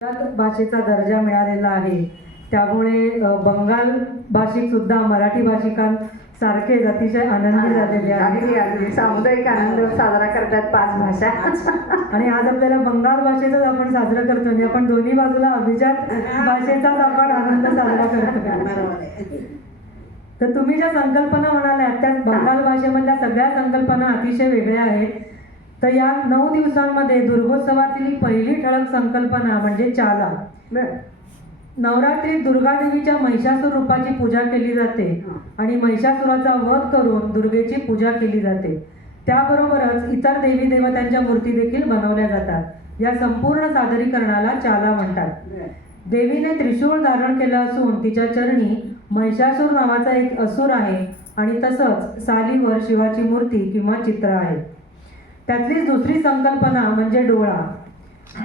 भाषेचा दर्जा मिळालेला आहे. त्यामुळे बंगाल भाषिक सुद्धा मराठी भाषिकांसारखेच अतिशय आनंदी झालेले आहेत. अगदी सामुदायिक आनंद साजरा करतात 5 भाषा. आणि आज आपल्याला बंगाल भाषेचाच आपण साजरा करतो, म्हणजे आपण दोन्ही बाजूला अभिजात भाषेचाच आपण आनंद साजरा करतो. तर तुम्ही ज्या संकल्पना म्हणाल्या त्या बंगाल भाषेमधल्या सगळ्या संकल्पना अतिशय वेगळ्या आहेत. तर या 9 दिवसांमध्ये दुर्गोत्सवातील पहिली ठळक संकल्पना म्हणजे चाला. नवरात्रीत दुर्गा देवीच्या महिषासूर रूपाची पूजा केली जाते आणि महिषासुराचा वध करून दुर्गेची पूजा केली जाते. त्याबरोबरच इतर देवी देवतांच्या मूर्ती देखील बनवल्या जातात. या संपूर्ण सादरीकरणाला चाला म्हणतात. देवीने त्रिशूळ धारण केलं असून तिच्या चरणी महिषासूर नावाचा एक असुर आहे आणि तसंच सालीवर शिवाची मूर्ती किंवा चित्र आहे. त्यातलीच दुसरी संकल्पना म्हणजे डोळा.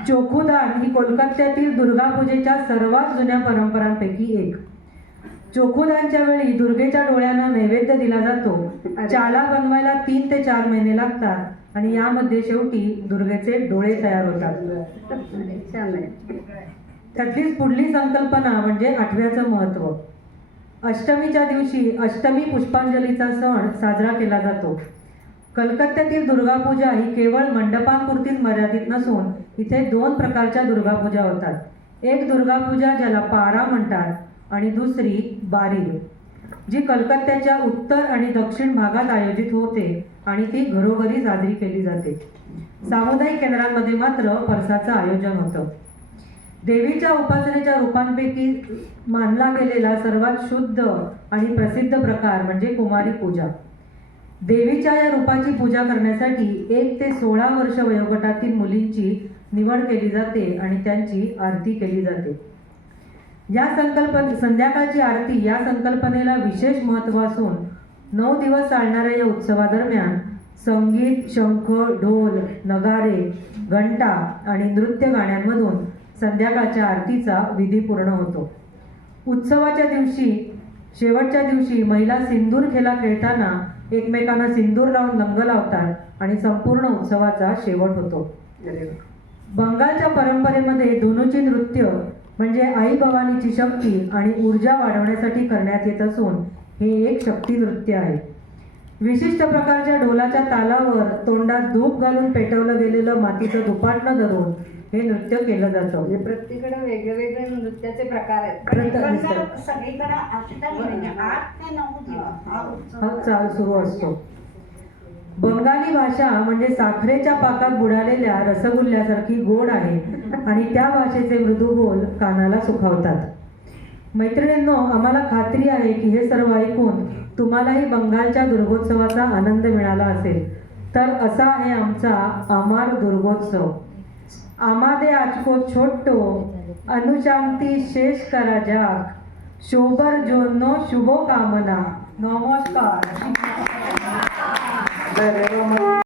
चोखुदान ही कोलकात्यातील दुर्गा पूजेच्या सर्वात जुन्या परंपरांपैकी एक. चोखुदानच्या वेळी दुर्गेच्या डोळ्यांना नैवेद्य दिला जातो. चाला बनवायला 3 ते 4 महिने लागतात आणि यामध्ये शेवटी दुर्गेचे डोळे तयार होतात. त्यातलीच पुढली संकल्पना म्हणजे आठव्याचं महत्त्व. अष्टमीच्या दिवशी अष्टमी पुष्पांजलीचा सण साजरा केला जातो. कलकत्त्यातील दुर्गापूजा ही केवळ मंडपांपुरतीच मर्यादित नसून इथे 2 प्रकारच्या दुर्गापूजा होतात. एक दुर्गापूजा ज्याला पारा म्हणतात आणि दुसरी बारील, जी कलकत्त्याच्या उत्तर आणि दक्षिण भागात आयोजित होते आणि ती घरोघरी साजरी केली जाते. सामुदायिक केंद्रांमध्ये मात्र परसाचं आयोजन होतं. देवीच्या उपासनेच्या रूपांपैकी मानला गेलेला सर्वात शुद्ध आणि प्रसिद्ध प्रकार म्हणजे कुमारी पूजा. देवीच्या या रूपाची पूजा करण्यासाठी 1 ते 16 वर्ष वयोगटातील मुलींची निवड केली जाते आणि त्यांची आरती केली जाते. या संध्याकाळची आरती या संकल्पनेला विशेष महत्त्व असून 9 दिवस चालणाऱ्या या उत्सवादरम्यान संगीत, शंख, ढोल, नगारे, घंटा आणि नृत्य गाण्यांमधून संध्याकाळच्या आरतीचा विधी पूर्ण होतो. उत्सवाच्या दिवशी शेवटच्या दिवशी महिला सिंदूर खेळा खेळताना एकमेकांना सिंदूर लावून रंग लावतात आणि संपूर्ण उत्सवाचा शेवट होतो. बंगालच्या परंपरेमध्ये धुनूची नृत्य म्हणजे आई भवानीची शक्ती आणि ऊर्जा वाढवण्यासाठी करण्यात येत असून हे एक शक्ती नृत्य आहे. विशिष्ट प्रकारच्या ढोलाच्या तालावर तोंडात धूप घालून पेटवलं गेलेलं मातीचं धुपाटणं धरून हे नृत्य केलं जातं. म्हणजे प्रत्येकडे वेगवेगळे नृत्याचे प्रकार आहेत. हा सुरू असतो. बंगाली भाषा म्हणजे साखरेच्या पाकात बुडालेल्या रसगुल्ल्यासारखी गोड आहे आणि त्या भाषेचे मृदू बोल कानाला सुखावतात. मैत्रिणींनो, आम्हाला खात्री आहे की हे सर्व ऐकून तुम्हालाही बंगालच्या दुर्गोत्सवाचा आनंद मिळाला असेल. तर असा आहे आमचा आमार दुर्गोत्सव. आमादे आजको छोट्टो अनुशांती शेष करा जाग शोभर जोनो शुभो कामना. नमस्कार.